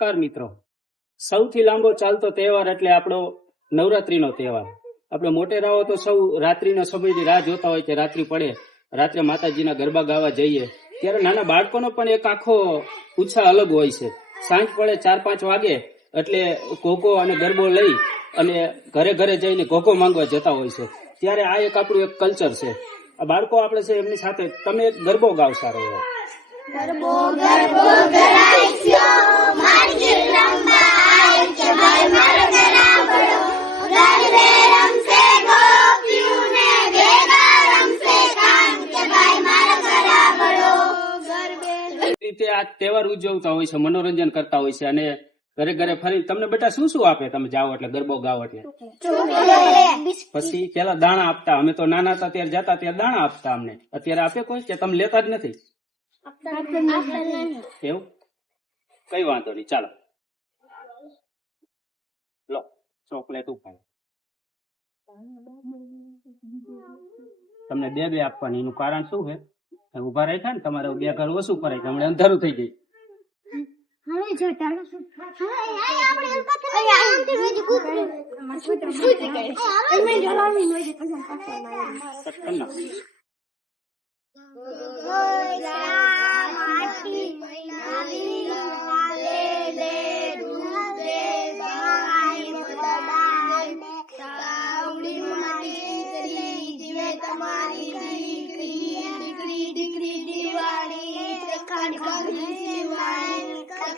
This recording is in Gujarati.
નમસ્કાર મિત્રો. સૌથી લાંબો ચાલતો તહેવાર એટલે આપણો નવરાત્રીનો તહેવાર. આપણે મોટેરાઓ તો સૌ રાત્રિના સમયની રાહ જોતા હોય કે રાત્રિ પડે. રાત્રે માતાજીના ગરબા ગાવા જઈએ. ત્યારે નાના બાળકોનો પણ એક આખો ઉત્સાહ અલગ હોય છે. સાંજ પડે ચાર પાંચ વાગે એટલે ઘોઘો અને ગરબો લઈ અને ઘરે ઘરે જઈને ઘોઘો માંગવા જતા હોય છે. ત્યારે આ એક આપણું એક કલ્ચર છે. આ બાળકો આપણે છે એમની સાથે તમે ગરબો ગાવ સારો એવો એ રીતે આ તહેવાર ઉજવતા હોય છે, મનોરંજન કરતા હોય છે અને ઘરે ઘરે ફરી તમને બેટા શું શું આપે? તમે જાઓ એટલે, ગરબો ગાઓ એટલે. પછી પેલા દાણા આપતા, અમે તો નાના હતા, ત્યારે જતા, ત્યારે દાણા આપતા અમને. અત્યારે આપે કોઈ કે તમે લેતા જ નથી? એવું? કઈ વાંધો નહીં, ચાલો. લો, ચોકલેટ ઉપાય તમને બે બે આપવાની, એનું કારણ શું છે? ઊભા રાખ્યા ને તમારે બે ઘર ઓછું કરાય. તમને અંધારું થઈ ગઈ